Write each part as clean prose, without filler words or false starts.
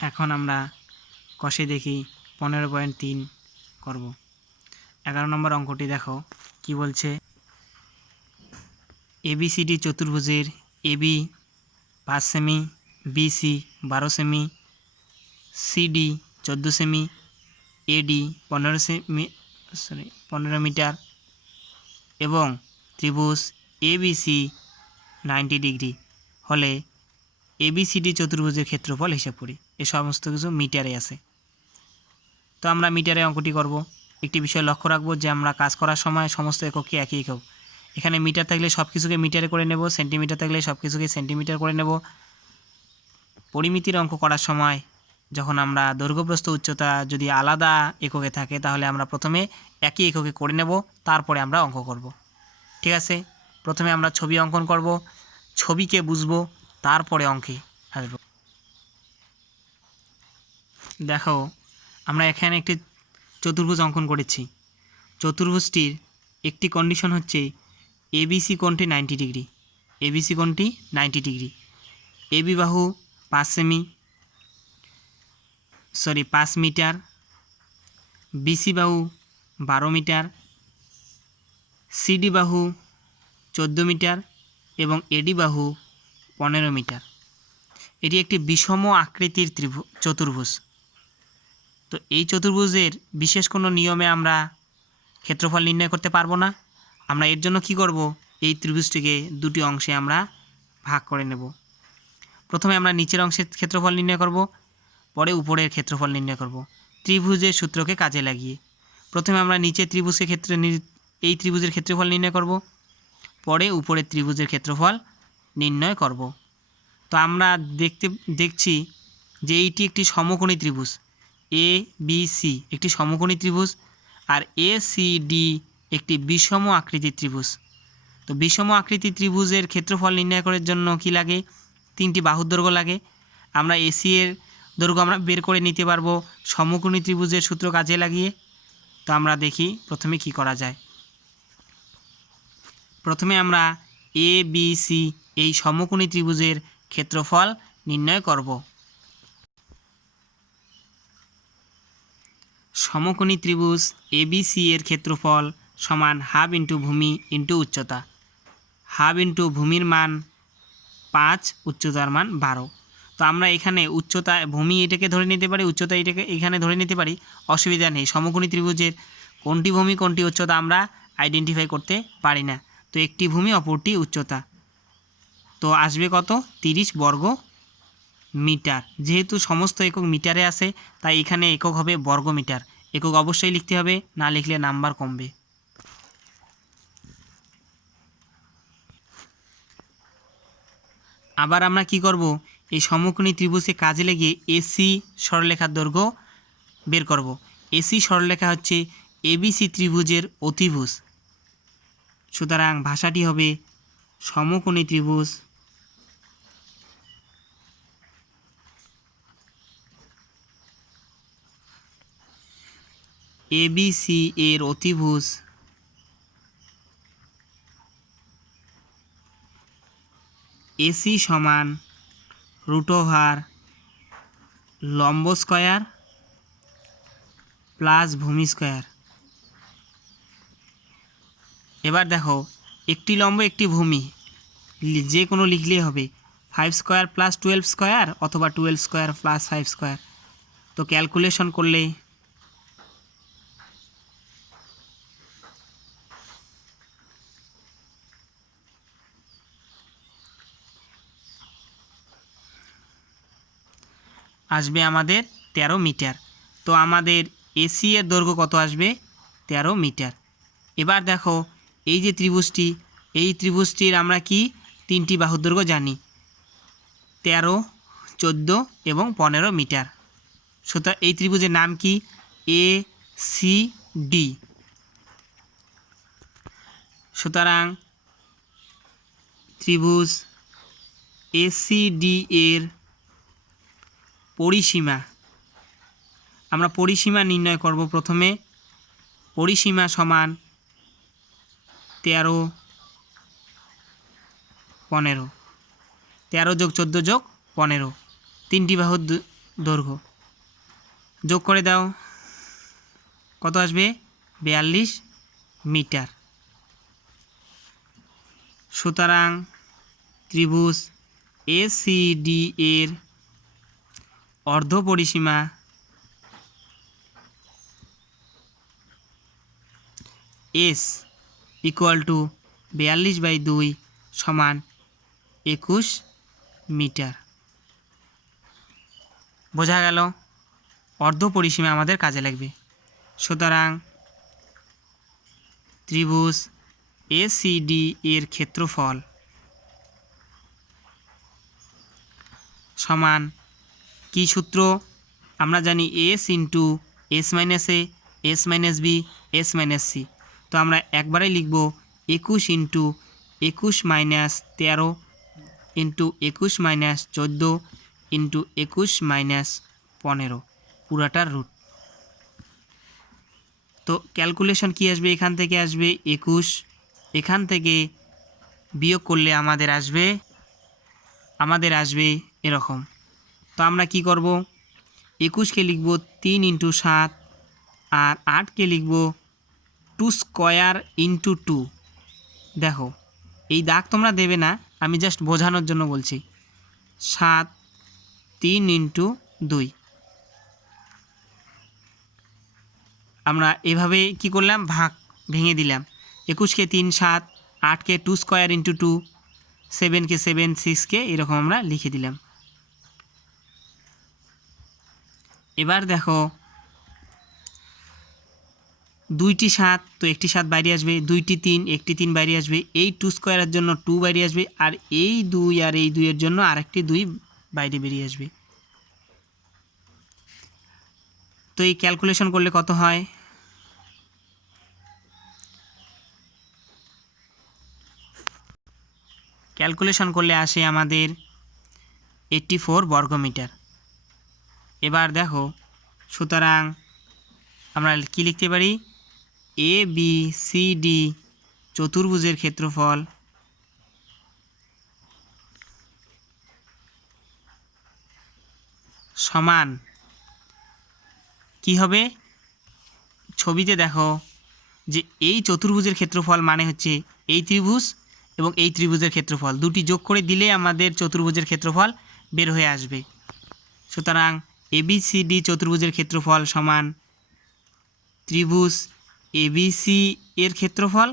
এখন আমরা কষে দেখি 15.3 করব। 11 নম্বর অঙ্কটি দেখো কি বলছে। এবিসিডি চতুর্ভুজের এবি 5 সেমি, বিসি 12 সেমি, সিডি 14 সেমি, এডি 15 মিটার এবং ত্রিভুজ এবিসি 90 ডিগ্রি হলে এবিসিডি চতুর্ভুজের ক্ষেত্রফল হিসাব করি। এ সমস্ত কিছু মিটারে আছে। তো আমরা মিটারে অঙ্কটি করব। একটি বিষয় লক্ষ্য রাখবো যে আমরা কাজ করার সময় সমস্ত এককে একই একক। এখানে মিটার থাকলে সব কিছুকে মিটারে করে নেব, সেন্টিমিটার থাকলে সব কিছুকে সেন্টিমিটার করে নেব। পরিমিতির অঙ্ক করার সময় যখন আমরা দৈর্ঘ্যপ্রস্থ উচ্চতা যদি আলাদা এককে থাকে তাহলে আমরা প্রথমে একই এককে করে নেব, তারপরে আমরা অঙ্ক করব। ঠিক আছে, প্রথমে আমরা ছবি অঙ্কন করব, ছবিকে বুঝবো, তারপরে অঙ্কে আসব। দেখো আমরা এখানে একটি চতুর্ভুজ অঙ্কন করেছি। চতুর্ভুজটির একটি কন্ডিশন হচ্ছে এবিসি কোণটি 90 ডিগ্রি, এবিসি কোণটি 90 ডিগ্রি। এবি বাহু 5 মিটার, বিসি বাহু 12 মিটার, সিডি বাহু 14 মিটার এবং এডি বাহু 15 মিটার। এটি একটি বিষম আকৃতির চতুর্ভুজ। তো এই চতুর্ভুজের বিশেষ কোনো নিয়মে আমরা ক্ষেত্রফল নির্ণয় করতে পারবো না। আমরা এর জন্য কি করব, এই ত্রিভুজটিকে দুটি অংশে আমরা ভাগ করে নেব। প্রথমে আমরা নিচের অংশের ক্ষেত্রফল নির্ণয় করব, পরে উপরের ক্ষেত্রফল নির্ণয় করব ত্রিভুজের সূত্রকে কাজে লাগিয়ে। প্রথমে আমরা নিচের ত্রিভুজের এই ত্রিভুজের ক্ষেত্রফল নির্ণয় করব, পরে উপরের ত্রিভুজের ক্ষেত্রফল নির্ণয় করব। তো আমরা দেখছি যে এইটি একটি সমকোণী ত্রিভুজ। এ বি সি একটি সমকোণী ত্রিভুজ আর এ সি ডি একটি বিষম আকৃতির ত্রিভুজ। তো বিষম আকৃতির ত্রিভুজের ক্ষেত্রফল নির্ণয় করার জন্য কি লাগে, 3টি বাহুর দৈর্ঘ্য লাগে। আমরা এসি এর দৈর্ঘ্য আমরা বের করে নিতে পারবো সমকোণী ত্রিভুজের সূত্র কাজে লাগিয়ে। তো আমরা দেখি প্রথমে কি করা যায়। প্রথমে আমরা এ বি সি এই সমকোণী ত্রিভুজের ক্ষেত্রফল নির্ণয় করব। সমকোণী ত্রিভুজ এবিসি এর ক্ষেত্রফল সমান হাফ ইন্টু ভূমি ইন্টু উচ্চতা। হাফ ইন্টু ভূমির মান 5, উচ্চতার মান 12। তো আমরা এখানে উচ্চতা ভূমি এটাকে ধরে নিতে পারি, উচ্চতা এটাকে এখানে ধরে নিতে পারি, অসুবিধা নেই। সমকোণী ত্রিভুজের কোনটি ভূমি কোনটি উচ্চতা আমরা আইডেন্টিফাই করতে পারি না। তো একটি ভূমি অপরটি উচ্চতা। তো আসবে কত, 30 বর্গ মিটার। যেহেতু সমস্ত একক মিটারে আছে তাই এখানে একক হবে বর্গ মিটার। একক অবশ্যই লিখতে হবে, না লিখলে নাম্বার কমবে। আবার আমরা কি করব, এই সমকোণী ত্রিভুজে কাজে লেগে এসি সরলরেখার দৈর্ঘ্য বের করব। এসি সরলরেখা হচ্ছে এবিসি ত্রিভুজের অতিভুজ। সুতরাং ভাষাটি হবে সমকোণী ত্রিভুজ এবিসি এর অতিভুজ এসি সমান √ লম্ব স্কয়ার প্লাস ভূমি স্কয়ার। এবার দেখো একটি লম্ব একটি ভূমি যে কোনো লিখলেই হবে। 5 স্কয়ার প্লাস 12 স্কয়ার অথবা 12 স্কয়ার প্লাস 5 স্কয়ার। তো ক্যালকুলেশন করলে আসবে আমাদের 13 মিটার। তো আমাদের এসি এর দৈর্ঘ্য কত আসবে, 13 মিটার। এবার দেখো এই যে ত্রিভুজটি, এই ত্রিভুজটির আমরা কি 3টি বাহুর দৈর্ঘ্য জানি, 13, 14 এবং 15 মিটার। সুতরাং এই ত্রিভুজের নাম কি, এ সি ডি। সুতরাং ত্রিভুজ এসিডি এর পরিসীমা, আমরা পরিসীমা নির্ণয় করব। প্রথমে পরিসীমা সমান 13, 15, 13 + 14 + 15, 3টি বাহুর দৈর্ঘ্য, যোগ করে দাও, কত আসবে? 42 মিটার। সুতরাং ত্রিভুজ এসিডি এর অর্ধ পরিসীমা এস ইকুয়াল টু 42/2 সমান 21 মিটার। বোঝা গেল? অর্ধ পরিসীমা আমাদের কাজে লাগবে। সুতরাং ত্রিভুজ এসিডি এর ক্ষেত্রফল সমান কি সূত্র? আমরা জানি S into S minus A, S minus B, S minus C. তো আমরা একবারেই লিখব 21 into 21 minus 13 into 21 minus 14 into 21 minus 15 পুরাটার রুট। তো ক্যালকুলেশন কি আসবে? এখান থেকে আসবে 21, এখান থেকে বিয়োগ করলে আমাদের আসবে এরকম। তো আমরা কি করব? 21কে লিখব 3 ইন্টু 7 আর 8কে লিখব 2 স্কোয়ার ইন্টু 2। দেখো এই দাগ তোমরা দেবে না, আমি জাস্ট বোঝানোর জন্য বলছি। 7 3 ইন্টু 2। আমরা এভাবে কি করলাম? ভেঙে দিলাম। 21কে 3 7, 8কে 2 স্কোয়ার ইন্টু 2, 7কে 7, 6কে এরকম আমরা লিখে দিলাম। এবার দেখো 2টি 7, তো একটি 7 বাইরে আসবে, 2টি 3, একটি 3 বাইরে আসবে, এই 2 স্কোয়ারের জন্য 2 বাইরে আসবে, আর এই 2 আর এই 2 এর জন্য আরেকটি 2 বাইরে বেরিয়ে আসবে। তো এই ক্যালকুলেশন করলে কত হয়? ক্যালকুলেশন করলে আসে আমাদের 84 বর্গমিটার। এবার দেখো, সুতরাং আমরা কি লিখতে পারি? এ বি সি ডি চতুর্ভুজের ক্ষেত্রফল সমান কি হবে? ছবিতে দেখো যে এই চতুর্ভুজের ক্ষেত্রফল মানে হচ্ছে এই ত্রিভুজ এবং এই ত্রিভুজের ক্ষেত্রফল, দুটি যোগ করে দিলে আমাদের চতুর্ভুজের ক্ষেত্রফল বের হয়ে আসবে। সুতরাং এবিসিডি চতুর্ভুজের ক্ষেত্রফল সমান ত্রিভুজ এবিসি এর ক্ষেত্রফল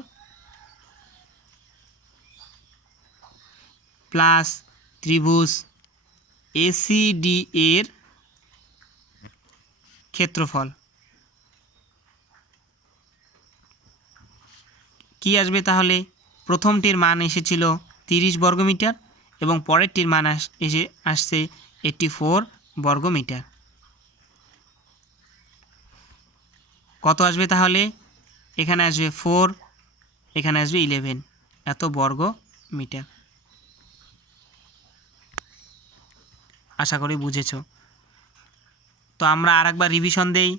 প্লাস ত্রিভুজ এসিডি এর ক্ষেত্রফল। কি আসবে তাহলে? প্রথমটির মান এসেছিল 30 বর্গমিটার এবং পরেরটির মান আসছে 84 বর্গমিটার। কত আসবে তাহলে? এখানে আসবে 4, এখানে আসবে 11, এত বর্গ মিটার। আশা করি বুঝেছ। তো আমরা আরেকবার রিভিশন দেই।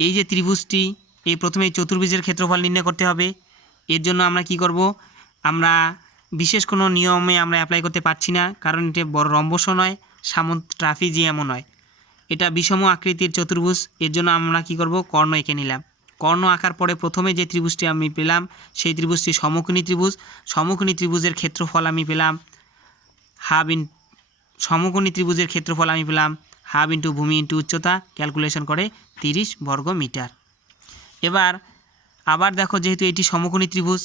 এই যে ত্রিভুজটি, এই প্রথমে চতুর্ভুজের ক্ষেত্রফল নির্ণয় করতে হবে। এর জন্য আমরা কি করব? আমরা বিশেষ কোনো নিয়মে আমরা অ্যাপ্লাই করতে পারছি না, কারণ এটা বড় রম্বসও নয়, ট্রাপিজিয়ামও নয়, এটা বিষম আকৃতির চতুর্ভুজ। এর জন্য আমরা কি করব? কর্ণ এঁকে নিলাম। কর্ণ আঁকার পরে প্রথমে যে ত্রিভুজটি আমি পেলাম সেই ত্রিভুজটি সমকোণী ত্রিভুজ। সমকোণী ত্রিভুজের ক্ষেত্রফল আমি পেলাম সমকোণী ত্রিভুজের ক্ষেত্রফল আমি পেলাম হাফ ইন্টু ভূমি ইন্টু উচ্চতা, ক্যালকুলেশন করে 30 বর্গমিটার। এবার আবার দেখো, যেহেতু এটি সমকোণী ত্রিভুজ,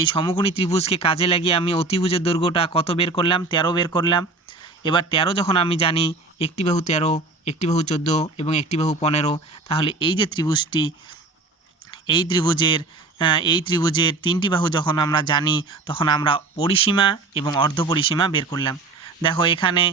এই সমকোণী ত্রিভুজকে কাজে লাগিয়ে আমি অতিভুজের দৈর্ঘ্যটা কত বের করলাম? 13 বের করলাম। এবার 13 যখন আমি জানি, একটি বাহু 13, একটি বাহু 14 এবং একটি বাহু 15, তাহলে এই যে ত্রিভুজটি, এই ত্রিভুজের 3টি বাহু যখন আমরা জানি, তখন আমরা পরিসীমা এবং অর্ধ পরিসীমা বের করলাম। দেখো এখানে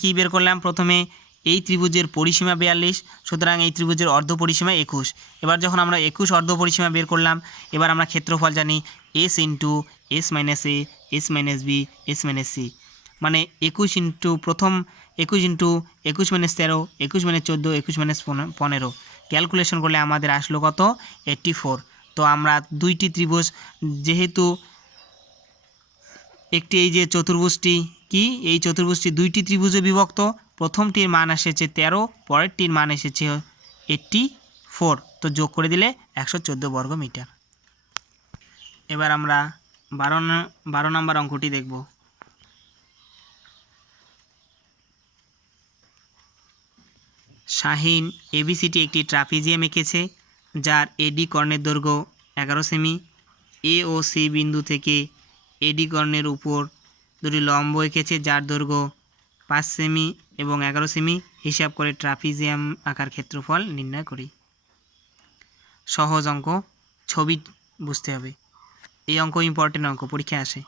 কি বের করলাম? প্রথমে এই ত্রিভুজের পরিসীমা 42, সুতরাং এই ত্রিভুজের অর্ধ পরিসীমা 21। এবার যখন আমরা 21 অর্ধ পরিসীমা বের করলাম, এবার আমরা ক্ষেত্রফল জানি S into S minus A, S minus B, S minus C, মানে 21 into 21 minus 13, 21 minus 14, 21 minus 15। Calculation করলে আমাদের আসলো কত? 84। তো আমরা দুইটি ত্রিভুজ, যেহেতু একটি এই যে চতুর্ভুজটি কি এই চতুর্ভুজটি দুইটি ত্রিভুজে বিভক্ত। প্রথমটির মান এসেছে 13, পরেরটির মান এসেছে 84, তো যোগ করে দিলে 114 বর্গ মিটার। এবার আমরা 12 নম্বর অঙ্কটি দেখব। শাহিন এবিসিটি একটি ট্রাপিজিয়াম এঁকেছে যার এডি কর্ণের দৈর্ঘ্য 11 সেমি। এ ও সি বিন্দু থেকে এডি কর্ণের উপর দুটি লম্ব এঁকেছে যার দৈর্ঘ্য 5 সেমি এবং 11 সেমি। হিসাব করে ট্রাপিজিয়াম আকার ক্ষেত্রফল নির্ণয় করি। সহজ অঙ্ক, ছবি বুঝতে হবে। এই অঙ্ক ইম্পর্টেন্ট অঙ্ক, পরীক্ষায় আসে।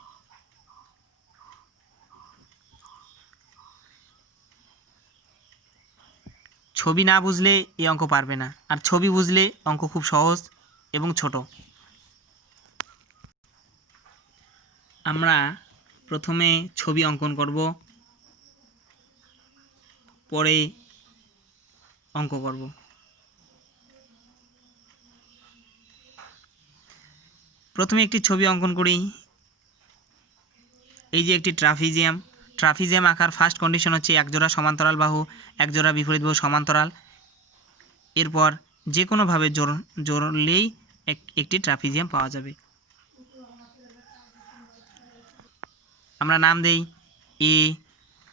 ছবি না বুঝলে এই অঙ্ক পারবে না, আর ছবি বুঝলে অঙ্ক খুব সহজ এবং ছোট। আমরা প্রথমে ছবি অঙ্কন করব, পরে অঙ্ক করব। প্রথমে একটি ছবি অঙ্কন করি। এই যে একটি ট্রাপিজিয়াম আঁকার ফার্স্ট কন্ডিশন হচ্ছে একজোড়া সমান্তরাল বাহু, একজোড়া বিপরীত বাহু সমান্তরাল। এরপর যে কোনোভাবে জোড়লেই একটি ট্রাপিজিয়াম পাওয়া যাবে। আমরা নাম দেই এ,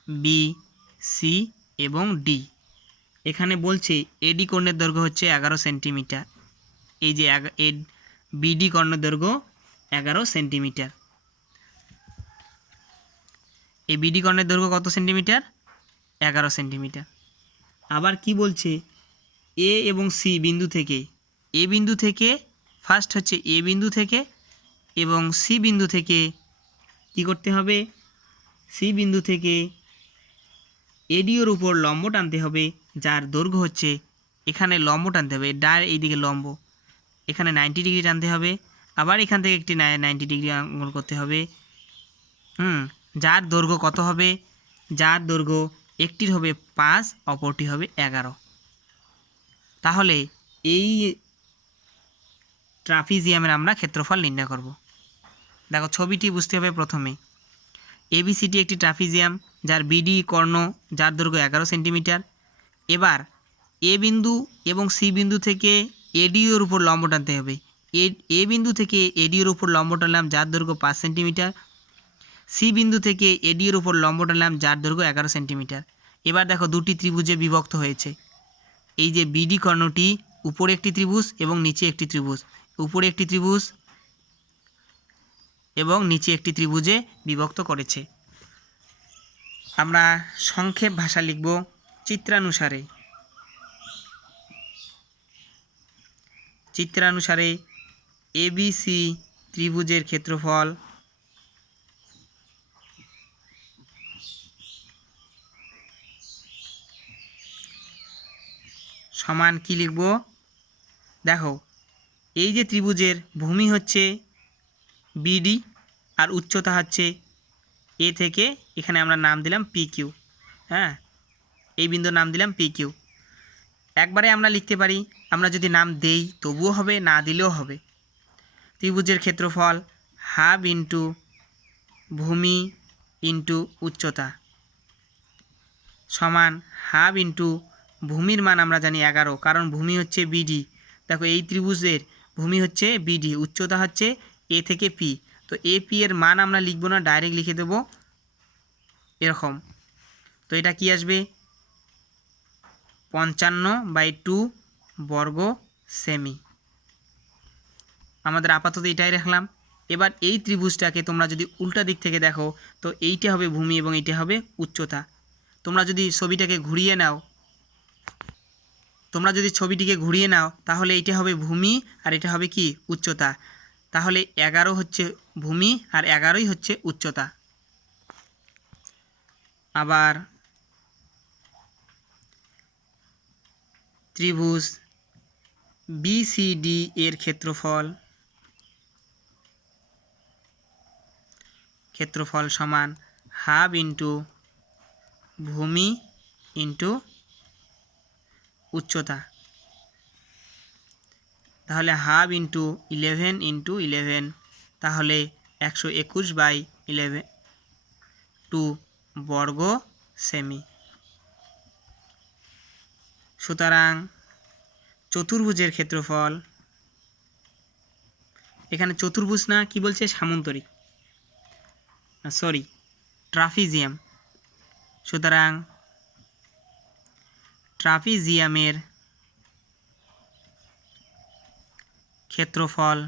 বি, সি এবং ডি। এখানে বলছে এডি কর্ণের দৈর্ঘ্য হচ্ছে 11 সেন্টিমিটার। এই যে বিডি কর্ণের দৈর্ঘ্য 11 সেন্টিমিটার। এই বিডি কর্ণের দৈর্ঘ্য কত সেন্টিমিটার? 11 সেন্টিমিটার। আবার কি বলছে, এ এবং সি বিন্দু থেকে ফার্স্ট হচ্ছে এ বিন্দু থেকে এবং সি বিন্দু থেকে কি করতে হবে, সি বিন্দু থেকে এডিওর উপর লম্ব টানতে হবে যার দৈর্ঘ্য হচ্ছে, এখানে লম্ব টানতে হবে, এইদিকে লম্ব, এখানে 90 ডিগ্রি টানতে হবে। আবার এখান থেকে একটি 90 ডিগ্রি অঙ্কন করতে হবে। যার দৈর্ঘ্য কত হবে? যার দৈর্ঘ্য একটির হবে 5, অপরটি হবে 11। তাহলে এই ট্রাপিজিয়ামের আমরা ক্ষেত্রফল নির্ণয় করব। দেখো ছবিটি বুঝতে হবে। প্রথমে এবিসিটি একটি ট্রাপিজিয়াম যার বিডি কর্ণ যার দৈর্ঘ্য 11 সেন্টিমিটার। এবার এ বিন্দু এবং সি বিন্দু থেকে এডিওর উপর লম্ব টানতে হবে। এ বিন্দু থেকে এডিওর উপর লম্ব টানলাম যার দৈর্ঘ্য 5 সেন্টিমিটার। সি বিন্দু থেকে এডিওর উপর লম্ব টানলাম যার দৈর্ঘ্য 11 সেন্টিমিটার। এবার দেখো দুটি ত্রিভুজে বিভক্ত হয়েছে। এই যে বিডি কর্ণটি উপরে একটি ত্রিভুজ এবং নিচে একটি ত্রিভুজ, উপরে একটি ত্রিভুজ এবং নিচে একটি ত্রিভুজে বিভক্ত করেছে। আমরা সংক্ষেপ ভাষা লিখব চিত্রানুসারে এবিসি ত্রিভুজের ক্ষেত্রফল সমান কি লিখব? দেখো এই যে ত্রিভুজের ভূমি হচ্ছে বিডি আর উচ্চতা হচ্ছে এ থেকে, এখানে আমরা নাম দিলাম পি কিউ। এই বিন্দুর নাম দিলাম পি কিউ। একবারে আমরা লিখতে পারি, আমরা যদি নাম দেই তবুও হবে, না দিলেও হবে। ত্রিভুজের ক্ষেত্রফল হাফ ইন্টু ভূমি ইন্টু উচ্চতা সমান হাফ ইন্টু ভূমির মান আমরা জানি 11, কারণ ভূমি হচ্ছে বিডি। দেখো এই ত্রিভুজের ভূমি হচ্ছে বিডি, উচ্চতা হচ্ছে এ থেকে পি। তো এ পি এর মান আমরা লিখব না, ডাইরেক্ট লিখে দেব এরকম। তো এটা কি আসবে? 55/2 বর্গ সেমি। আমাদের আপাতত এটাই রাখলাম। এবার এই ত্রিভুজটাকে তোমরা যদি উল্টা দিক থেকে দেখো, তো এইটা হবে ভূমি এবং এইটা হবে উচ্চতা। তোমরা যদি ছবিটিকে ঘুরিয়ে নাও তাহলে এইটা হবে ভূমি আর এটা হবে কি? উচ্চতা। তাহলে 11 হচ্ছে ভূমি আর 11ই হচ্ছে উচ্চতা। আবার ত্রিভুজ বিসিডি এর ক্ষেত্রফল সমান হাফ ইন্টু ভূমি ইন্টু উচ্চতা। তাহলে হাফ ইন্টু 11 ইন্টু 11, তাহলে 121/11 টু বর্গ সেমি। সুতরাং চতুর্ভুজের ক্ষেত্রফল, এখানে চতুর্ভুজ না, কি বলছে, সামন্তরিক, সরি ট্রাপিজিয়াম। সুতরাং ট্রাপিজিয়ামের ক্ষেত্রফল,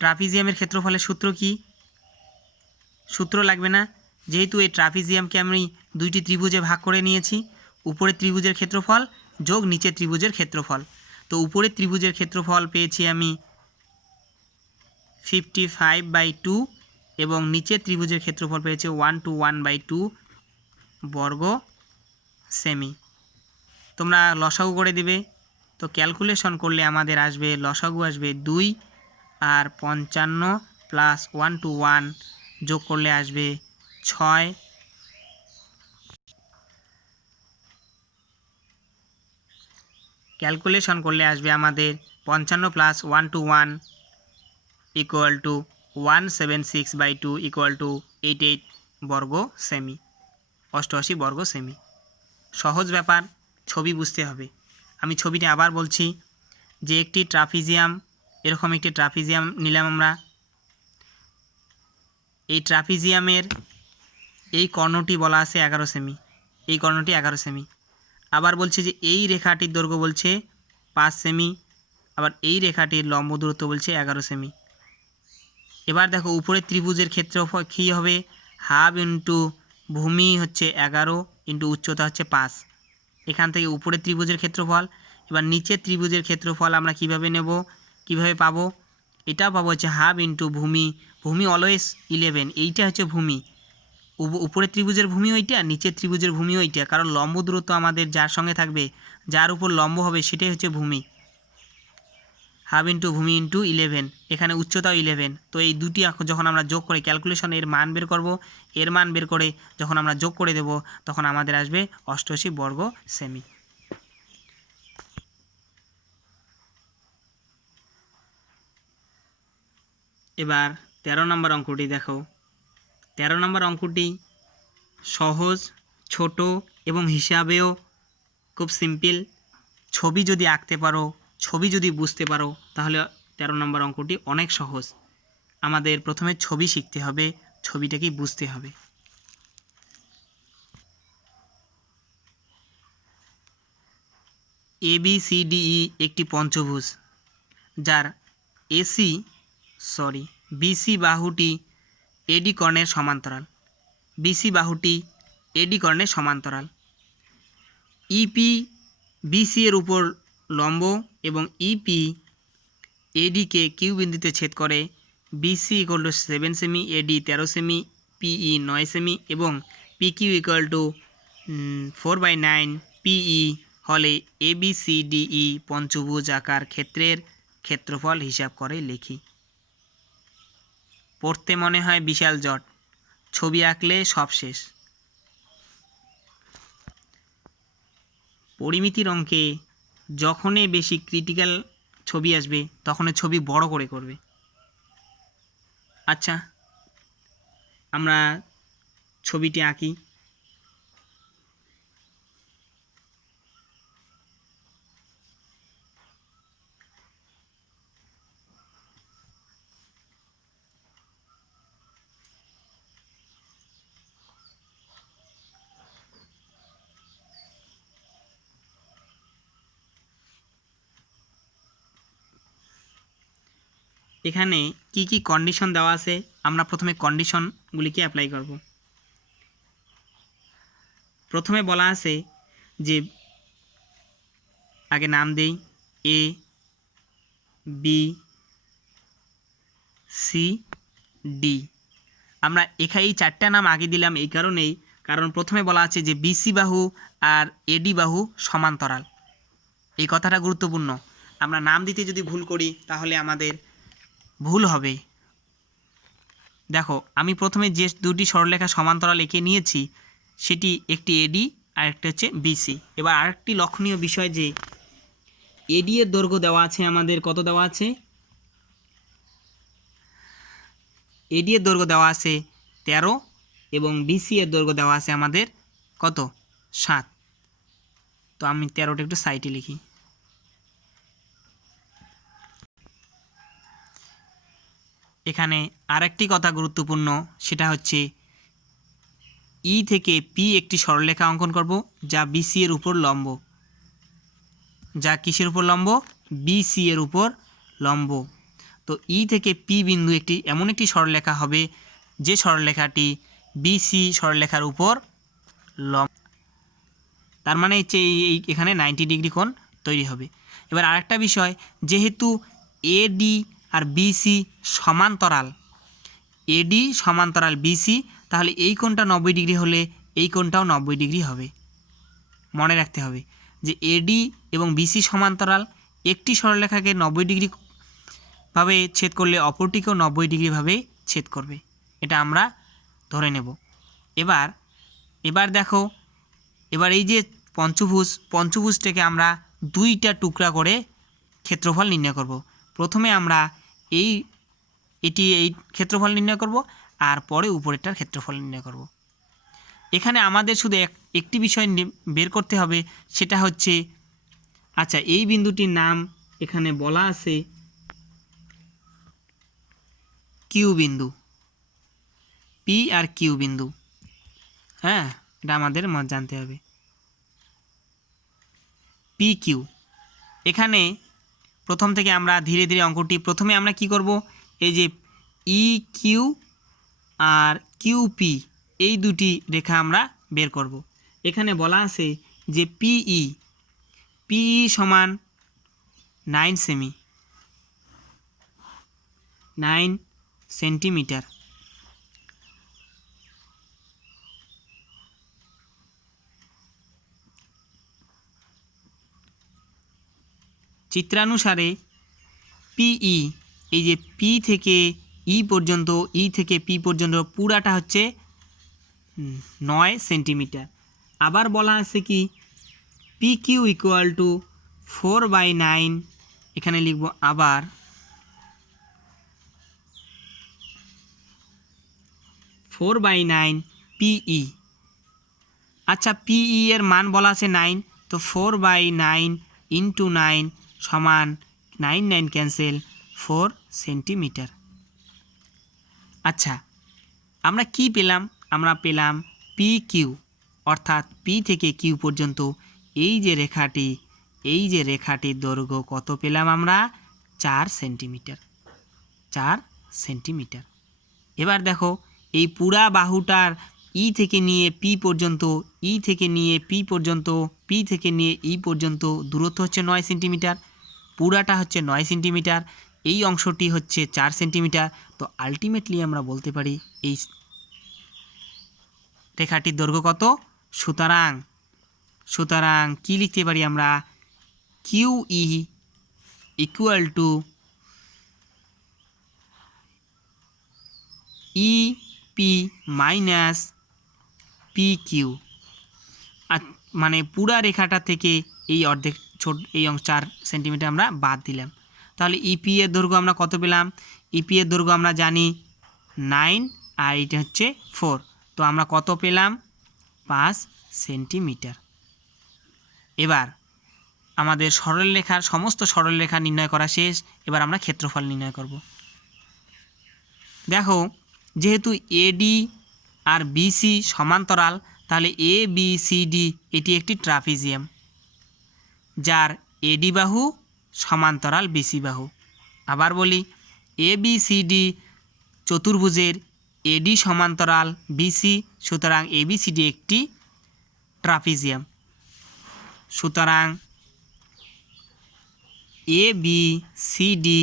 ট্রাপিজিয়ামের ক্ষেত্রফলের সূত্র কি? সূত্র লাগবে না, যেহেতু এই ট্রাপিজিয়ামকে আমি দুইটি ত্রিভুজে ভাগ করে নিয়েছি, উপরের ত্রিভুজের ক্ষেত্রফল যোগ নিচের ত্রিভুজের ক্ষেত্রফল। তো উপরের ত্রিভুজের ক্ষেত্রফল পেয়েছি আমি 55/2 এবং নিচের ত্রিভুজের ক্ষেত্রফল পেয়েছি 1/2 বর্গ সেমি। তোমরা লসাগু করে দিবে। তো ক্যালকুলেশন করলে আমাদের আসবে, লসাগু আসবে 2 আর 55 প্লাস 1/1 যোগ করলে আসবে 6। ক্যালকুলেশন করলে আসবে আমাদের 55 plus 1/1 equal to 176/2 equal to 88 বর্গ সেমি, 88 বর্গ সেমি। সহজ ব্যাপার, ছবি বুঝতে হবে। আমি ছবিটি আবার বলছি যে একটি ট্রাপিজিয়াম, এরকম একটি ট্রাপিজিয়াম নিলাম আমরা। এই ট্রাপিজিয়ামের এই কর্ণটি বলা আছে 11 সেমি, এই কর্ণটি 11 সেমি। আবার বলছে যে এই রেখাটির দৈর্ঘ্য বলছে 5 সেমি, আবার এই রেখাটির লম্ব দূরত্ব বলছে 11 সেমি। এবার দেখো উপরের ত্রিভুজের ক্ষেত্রফল কী হবে, হাফ ইন্টু ভূমি হচ্ছে 11 ইন্টু উচ্চতা হচ্ছে 5। এখান থেকে উপরের ত্রিভুজের ক্ষেত্রফল। এবার নিচের ত্রিভুজের ক্ষেত্রফল আমরা কিভাবে নেব, কিভাবে পাবো? এটা পাবো হচ্ছে হাফ ইন্টু ভূমি, ভূমি অলওয়েজ 11, এইটা হচ্ছে ভূমি। উপরের ত্রিভুজের ভূমি ওইটা, নিচের ত্রিভুজের ভূমি ওইটা, কারণ লম্ব দূরত্ব আমাদের যার সঙ্গে থাকবে, যার উপর লম্ব হবে সেটাই হচ্ছে ভূমি। হাফ ইন্টু ভূমি ইন্টু 11, এখানে উচ্চতাও 11। তো এই দুটি যখন আমরা যোগ করে ক্যালকুলেশন এর মান বের করব, এর মান বের করে যখন আমরা যোগ করে দেব তখন আমাদের আসবে 88 বর্গ সেমি। এবার 13 নম্বর অঙ্কটি দেখো। 13 নম্বর অঙ্কটি সহজ, ছোট এবং হিসাবেও খুব সিম্পল। ছবি যদি আঁকতে পারো, ছবি যদি বুঝতে পারো, তাহলে 13 নম্বর অঙ্কটি অনেক সহজ। আমাদের প্রথমে ছবি শিখতে হবে, ছবিটাকে বুঝতে হবে। ABCDE একটি পঞ্চভুজ, যার BC বাহুটি AD কর্ণের সমান্তরাল, BC বাহুটি AD কর্ণের সমান্তরাল। EP BC এর উপর লম্ব এবং EP AD কে কিউ বিন্দুতে ছেদ করে। BC equal to 7 semi, AD 13 semi, PE 9 semi এবং PQ ইকুয়াল টু 4/9 PE হলে ABCDE পঞ্চভুজ আকার ক্ষেত্রের ক্ষেত্রফল হিসাব করে লিখি। পড়তে মনে হয় বিশাল জট, ছবি আঁকলে সব শেষ। পরিমিতির অঙ্কে যখনই বেশি ক্রিটিক্যাল ছবি আসবে তখনই ছবি বড় করে করবে। আচ্ছা, আমরা ছবিটি আঁকি। এখানে কি কি কন্ডিশন দেওয়া আছে, আমরা প্রথমে কন্ডিশনগুলিকে অ্যাপ্লাই করব। প্রথমে বলা আছে যে, আগে নাম দেই A B C D। আমরা এখানে এই চারটা নাম আগে দিলাম এই কারণেই, কারণ প্রথমে বলা আছে যে BC বাহু আর AD বাহু সমান্তরাল। এই কথাটা গুরুত্বপূর্ণ। আমরা নাম দিতে যদি ভুল করি তাহলে আমাদের ভুল হবে। দেখো, আমি প্রথমে যে দুটি সরলরেখা সমান্তরাল এঁকে নিয়েছি সেটি একটি AD আর একটা হচ্ছে BC। এবার আরেকটি লক্ষণীয় বিষয় যে AD এর দৈর্ঘ্য দেওয়া আছে আমাদের, কত দেওয়া আছে, এডি এর দৈর্ঘ্য দেওয়া আছে 13 এবং বিসি এর দৈর্ঘ্য দেওয়া আছে আমাদের কত 7। তো আমি 13টা একটু সাইডে লিখি। এখানে আরেকটি কথা গুরুত্বপূর্ণ, সেটা হচ্ছে ই থেকে পি একটি সরলরেখা অঙ্কন করব যা বিসি এর উপর লম্ব, যা কিসের উপর লম্ব, বিসি এর উপর লম্ব। তো ই থেকে পি বিন্দু একটি এমন একটি সরলরেখা হবে যে সরলরেখাটি বিসি সরলরেখার উপর লম্ব, তার মানে হচ্ছে এই এখানে 90 ডিগ্রি কোণ তৈরি হবে। এবার আরেকটা বিষয়, যেহেতু এডি আর বিসি সমান্তরাল, এডি সমান্তরাল বিসি, তাহলে এই কোণটা 90 ডিগ্রি হলে এই কোণটাও 90 ডিগ্রি হবে। মনে রাখতে হবে যে এডি এবং বিসি সমান্তরাল, একটি সরলরেখাকে 90 ডিগ্রি ভাবে ছেদ করলে অপরটিকেও 90 ডিগ্রি ভাবে ছেদ করবে, এটা আমরা ধরে নেব। এবার দেখো, এবার এই যে পঞ্চভুজটাকে আমরা দুইটা টুকরা করে ক্ষেত্রফল নির্ণয় করব। প্রথমে আমরা এই ক্ষেত্রফল নির্ণয় করব, আর পরে উপরেরটার ক্ষেত্রফল নির্ণয় করব। এখানে আমাদের শুধু একটি বিষয় বের করতে হবে, সেটা হচ্ছে, আচ্ছা এই বিন্দুটির নাম এখানে বলা আছে কিউ বিন্দু, পি আর কিউ বিন্দু। হ্যাঁ, এটা আমাদের জানতে হবে। পি কিউ, এখানে প্রথম থেকে আমরা ধীরে ধীরে অঙ্কটি, প্রথমে আমরা কি করব, এই যে E Q R Q P এই দুটি রেখা আমরা বের করব। এখানে বলা আছে যে পিই সমান 9 সেন্টিমিটার। চিত্রানুসারে পিই, এই যে পি থেকে ই থেকে পি পর্যন্ত পুরাটা হচ্ছে 9 সেন্টিমিটার। আবার বলা আছে কি পি কিউ ইকুয়াল টু 4/9, এখানে লিখব আবার 4/9 পিই। আচ্ছা পিই এর মান বলা আছে 9, তো 4/9 ইন্টু 9 সমান 9 ক্যান্সেল 4 সেন্টিমিটার। আচ্ছা আমরা কি পেলাম, আমরা পেলাম পি কিউ, অর্থাৎ পি থেকে কিউ পর্যন্ত এই যে রেখাটির দৈর্ঘ্য কত পেলাম আমরা, 4 সেন্টিমিটার। এবার দেখো এই পুরা বাহুটার ই থেকে নিয়ে পি পর্যন্ত, পি থেকে নিয়ে ই পর্যন্ত দূরত্ব হচ্ছে 9 সেন্টিমিটার, পুরাটা হচ্ছে 9 সেন্টিমিটার, এই অংশটি হচ্ছে 4 সেন্টিমিটার। তো আলটিমেটলি আমরা বলতে পারি এই রেখাটির দৈর্ঘ্য কত। সুতরাং কি লিখতে পারি আমরা, Q E equal to E P minus P Q. মানে পুরা রেখাটা থেকে এই অর্ধেক এই 4 সেন্টিমিটার আমরা বাদ দিলাম। তাহলে ইপি এর দৈর্ঘ্য আমরা কত পেলাম, ইপি এর দৈর্ঘ্য আমরা জানি 9 আর এটা হচ্ছে 4, তো আমরা কত পেলাম 5 সেন্টিমিটার। এবার আমাদের সমস্ত সরলরেখা নির্ণয় করা শেষ। এবার আমরা ক্ষেত্রফল নির্ণয় করব। দেখো যেহেতু এডি আর বিসি সমান্তরাল, তাহলে এ বি সি ডি এটি একটি ট্রাপিজিয়াম, যার এডি বাহু সমান্তরাল বিসি বাহু। আবার বলি, এ বি সি ডি চতুর্ভুজের এডি সমান্তরাল বিসি, সুতরাং এবিসিডি একটি ট্রাপিজিয়াম। সুতরাং এ বি সি ডি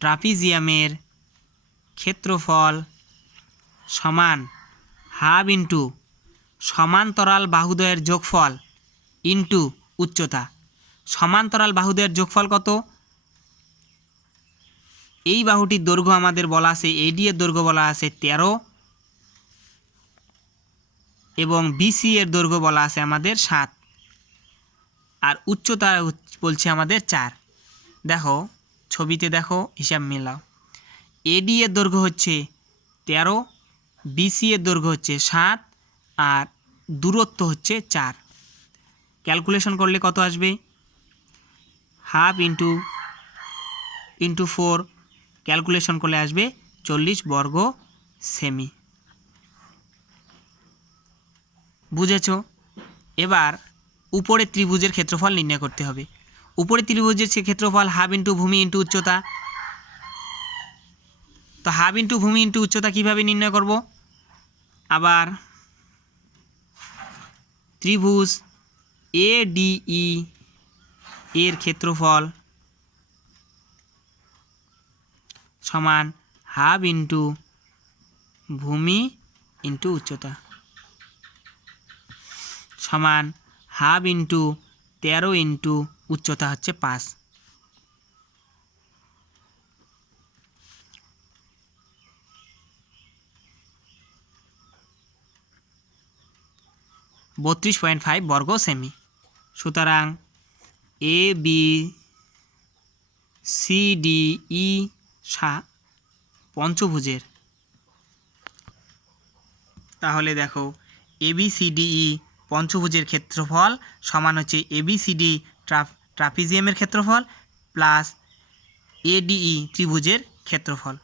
ট্রাপিজিয়ামের ক্ষেত্রফল সমান হাফ ইন্টু সমান্তরাল বাহুদ্বয়ের যোগফল ইন্টু উচ্চতা। সমান্তরাল বাহুদ্বয়ের যোগফল কত, এই বাহুটির দৈর্ঘ্য আমাদের বলা আছে, এডি এর দৈর্ঘ্য বলা আছে 13 এবং বিসি এর দৈর্ঘ্য বলা আছে আমাদের 7। আর উচ্চতা বলছে আমাদের 4। দেখো ছবিতে দেখো, হিসাব মেলাও। এডি এর দৈর্ঘ্য হচ্ছে 13, বিসি এর দৈর্ঘ্য হচ্ছে 7 আর দূরত্ব হচ্ছে 4। ক্যালকুলেশন করলে কত আসবে? হাফ ইন্টু 4 ক্যালকুলেশন করলে আসবে 40 বর্গ সেমি। বুঝেছ? এবার উপরে ত্রিভুজের ক্ষেত্রফল নির্ণয় করতে হবে। উপরে ত্রিভুজের ক্ষেত্রফল হাফ ইন্টু ভূমি ইন্টু উচ্চতা। তো হাফ ইন্টু ভূমি ইন্টু উচ্চতা কীভাবে নির্ণয় করব? আবার ত্রিভুজ এডিই এর ক্ষেত্রফল সমান হাফ ইন্টু ভূমি ইন্টু উচ্চতা সমান হাফ ইন্টু 13 ইন্টু উচ্চতা হচ্ছে 5। 32.5 বর্গ সেমি। সুতরাং A B C D E পঞ্চভুজের, তাহলে দেখো ABCDE পঞ্চভুজের ক্ষেত্রফল সমান হচ্ছে ABCD ট্রাপিজিয়ামের ক্ষেত্রফল প্লাস ADE ত্রিভুজের ক্ষেত্রফল।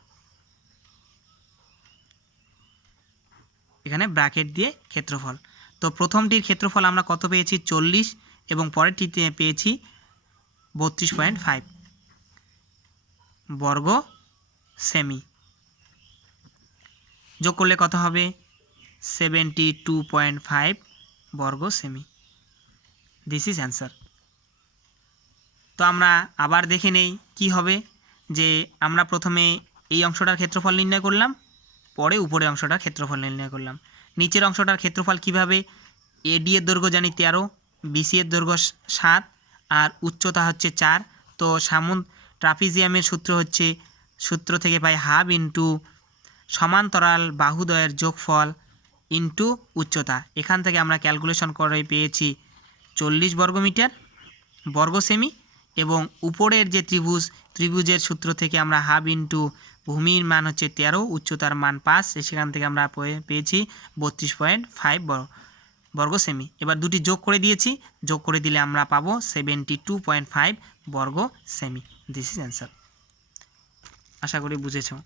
এখানে ব্র্যাকেট দিয়ে ক্ষেত্রফল। তো প্রথমটির ক্ষেত্রফল আমরা কত পেয়েছি? 40 এবং পরেরটিতে পেয়েছি 32.5 বর্গ সেমি। যোগ করলে কত হবে? 72.5 বর্গ সেমি। This is answer. তো আমরা আবার দেখে নেই কি হবে। যে আমরা প্রথমে এই অংশটার ক্ষেত্রফল নির্ণয় করলাম, পরে উপরের অংশটার ক্ষেত্রফল নির্ণয় করলাম। নিচের অংশটার ক্ষেত্রফল কিভাবে? এডি এর দৈর্ঘ্য জানি 13, বিসি এর দৈর্ঘ্য 7 আর উচ্চতা হচ্ছে 4। তো ট্রাপিজিয়ামের সূত্র থেকে পাই হাফ ইন্টু সমান্তরাল বাহুদ্বয়ের যোগফল ইন্টু উচ্চতা। এখান থেকে আমরা ক্যালকুলেশন করে পেয়েছি 40 বর্গ সেমি। এবং উপরের যে ত্রিভুজের সূত্র থেকে আমরা হাফ ইন্টু ভূমির মান হচ্ছে 13, উচ্চতার মান 5, সেখান থেকে আমরা পেয়েছি 32.5 বর্গ সেমি। এবার দুটি যোগ করে দিয়েছি, যোগ করে দিলে আমরা পাবো 72.5 বর্গ সেমি। This is answer. আশা করি বুঝেছো।